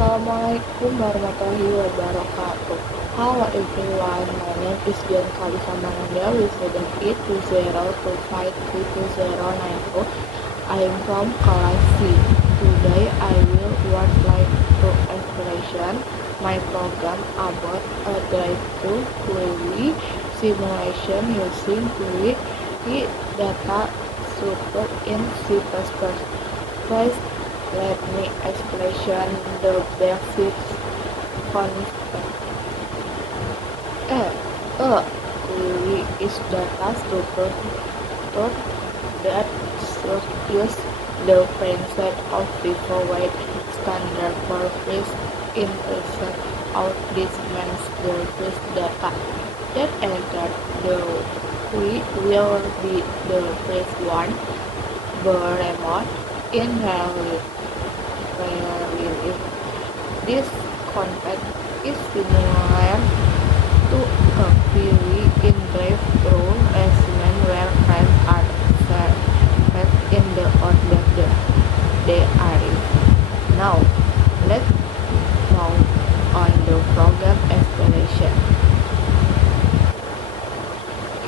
Assalamualaikum warahmatullahi wabarakatuh. Hello everyone, my name is Dian Kalisa Mananda with student E20253290. I am from class C. Today I will work like to explanation my program about a drive-thru query simulation using query data structure in C++. First, let me explain the basic concept. A query is data structure that use the concept of pivot standard for phrase insert out. This means the phrase data that enter the query will be the phrase one remote in reality. This concept is similar to a query in drive-thru restaurant where friends are served in the order they are in. Now, let's move on the program explanation.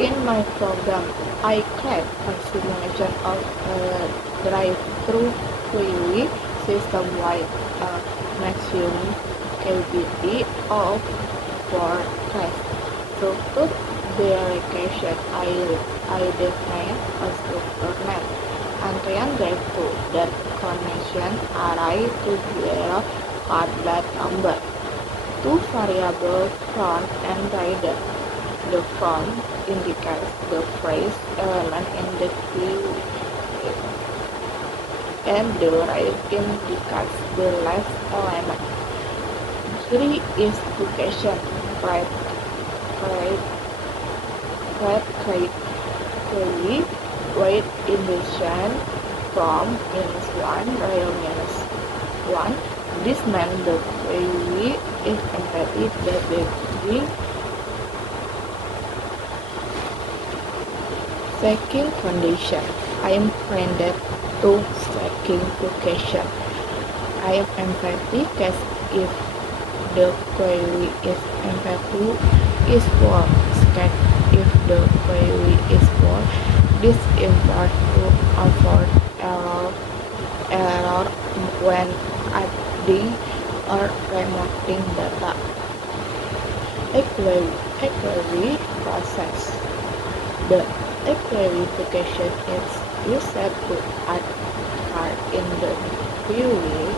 In my program, I create a simulation of a drive-thru query system with a maximum capacity of 4 cars. To put the location, I define a structure name, antrian drive-thru, that connection array to 0 card plate number, 2 variables front and rider. The front indicates the first element in the queue, and the right indicates the last element. 3 is location, right query, wait indication from -1 real -1. This means the query is empty that being checking condition. I am friended to checking location. I am empty case if the query is empty is full. Check if the query is full. This is important to avoid error when adding or removing data. A query process. The query function is used to add card in the query.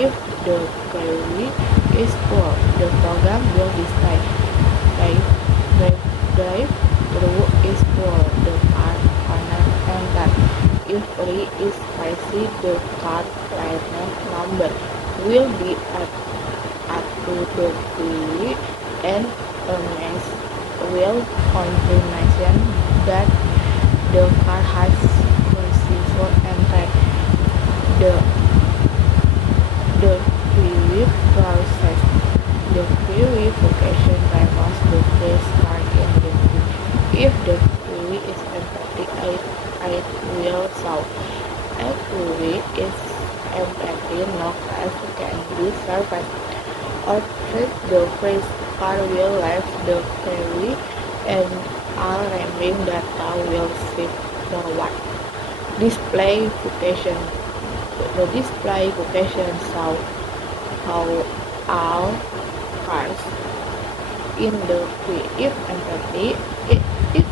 If the query is full, the program will display drive-thru is full, the card cannot enter. If free is spicy, the card plate number will be added to the query, and a mess will confirmation that the card has received entered. The query process. The query function removes the first card in the queue. If the query is empty, it will show. A query is empty, no class can be served. Or the first card will leave the query, and all remaining data will shift forward. Display function. The display function shows how all cards in the queue if empty. If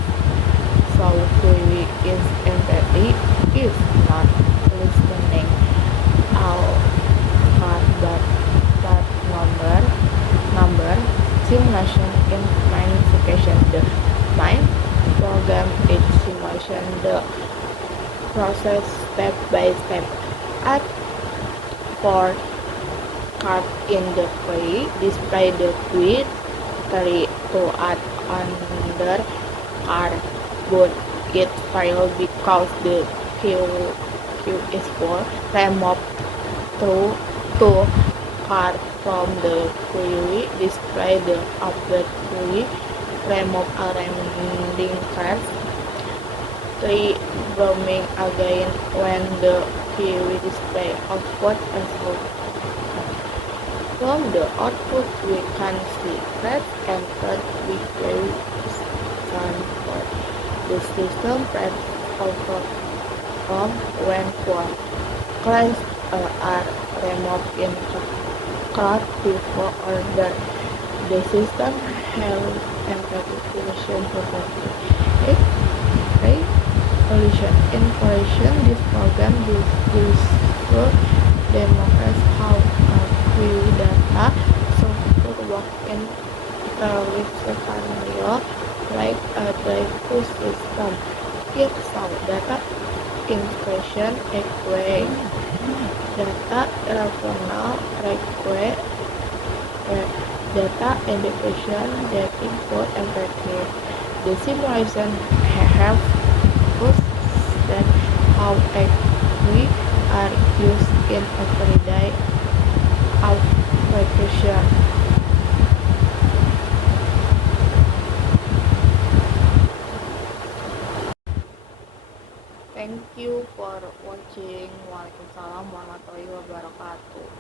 so, query is empty. If not, listening all card but number simulation in main function. The main program is simulation the process step by step. Add 4 cards in the query, display the query, 3 to add another card, but it failed because the queue is full. Remove 2 cards from the query, display the update query, remove a remaining cards. 3 roaming again when the query display output as well. From the output we can see that entered with for the system breaks overcome when class are removed in cloud before order. The system has encapsulation property. It in operation, this program useful demonstrates how query data source work in with scenario like a drive-through system. If some data insertion equate data relational request data indication that input and retrieve. The simulation have proved that how queries are used in everyday application. Thank you for watching. Waalaikumsalam warahmatullahi wabarakatuh.